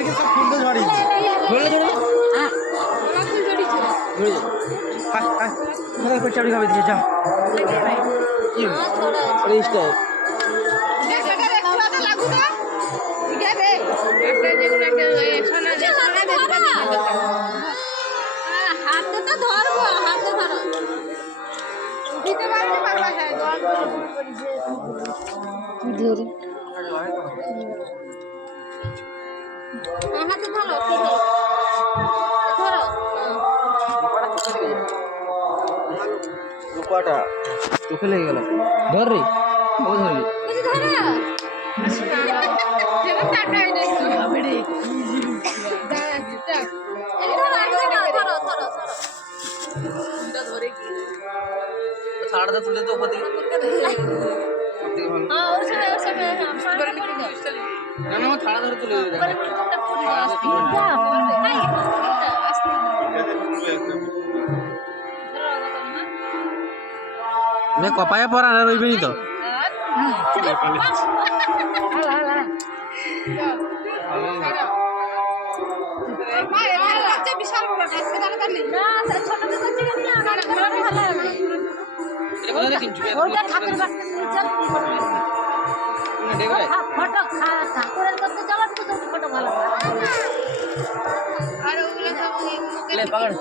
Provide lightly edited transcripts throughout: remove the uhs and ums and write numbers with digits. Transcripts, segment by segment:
নারকেল সব ফুল তো ঝরি ধরে ধরে চাবড়ি খাবে দিকে যা হাতে তো ধরবো হাতে ধরো দিতে পারবে পারবা হ্যাঁ ধরে হাতে ধরো ধরো রূপাটা চোখে লেগে গেল ধর রে ও ধরলি কিছু ধরো যেটা টাকাই নেই হবে রে ছাড়াটা তুলে তো উপর দিকে না না ছাড়া ধরে তুলে কপায়ে পড়া না রইবেনি তো বিশাল বড় ওটা ঠাকুর বাসতে চল ফটো ঠাকুরের করতে চলো ফটো ভালো আর ওগুলো সব ले पकड़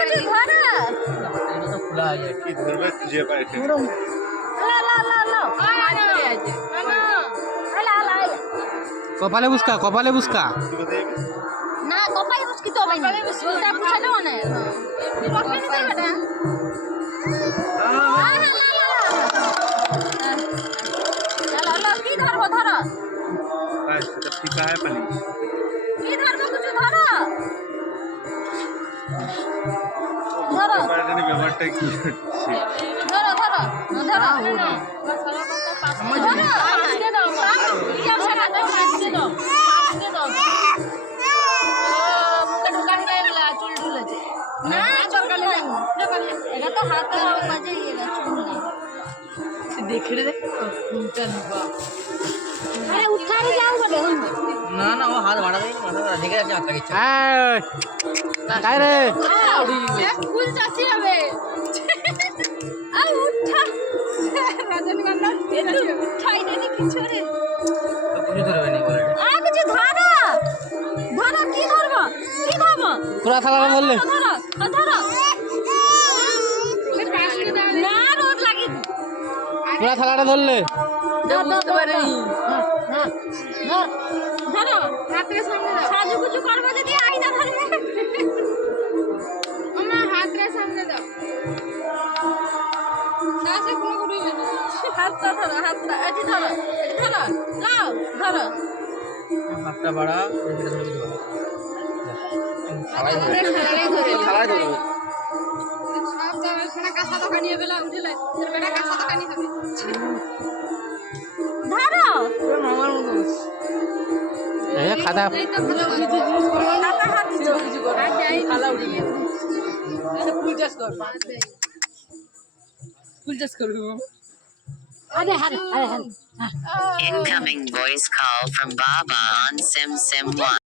কিছু ধরে এটা তো খোলা আছে কি ধরবে খুঁজে পায় লা লা লা লা কপালে বুসকা না কপালে বুসকি তো ভাই ওটা পুছালো না রকমে দিতে বেটা কি ধরবো ধরো সেটা ঠিক আছে পানি কি ধরবো কিছু ধরো ধরো পারাটানি ব্যাপারটা কি ধরো ধরো ধরো ধরো আজকে দাও ইয়া সাথে আজকে দাও আজকে দাও মুখে ঢুকানি নাই বলা চুল ঢুলেছে না চুল নাই এটা তো হাতে বাজে এটা চুল নাই দেখে রে কোনটা নিবা আরে উঠারে যাও বলে না না ও হাত বাড়া দেই মাথা ঢেকে আছে হাত লাগিছে কাই রে ফুল চাষি হবে আ উঠা রজনীগন্ধা একটু উঠাই দেনি কিছু রে তো কিছু ধরবে না বলে আ কিছু ধরো ধরো কি ধরবো পুরা থালা ধরলে ধরো ধরো না রোদ লাগি পুরা থালাটা ধরলে বুঝতে পারিনি ধরো হাতের সামনে দাও সাজুগুজু করবে যদি আইনা ধরবে আমার হাতের সামনে দাও কাছে কোনো করবে না হাতটা ধরো হাতটা এটি ধরো লাও ধরো হাতটা বাড়া এটা ধরে ধরো থালাই ধরে সব জায়গায় খানা কাঁচা দোকানি বেলা উঠেলে তোর বেটা কাঁচা দোকানি হবে ধরো আমার মতো এই খাতা খাতা হাত দিছো কিছু কর আর যাই খালা উঠে গেছে এটা ফুল চাষ কর ফুল চাষ করব আরে আরে Incoming voice call from Baba on Sim Sim 1.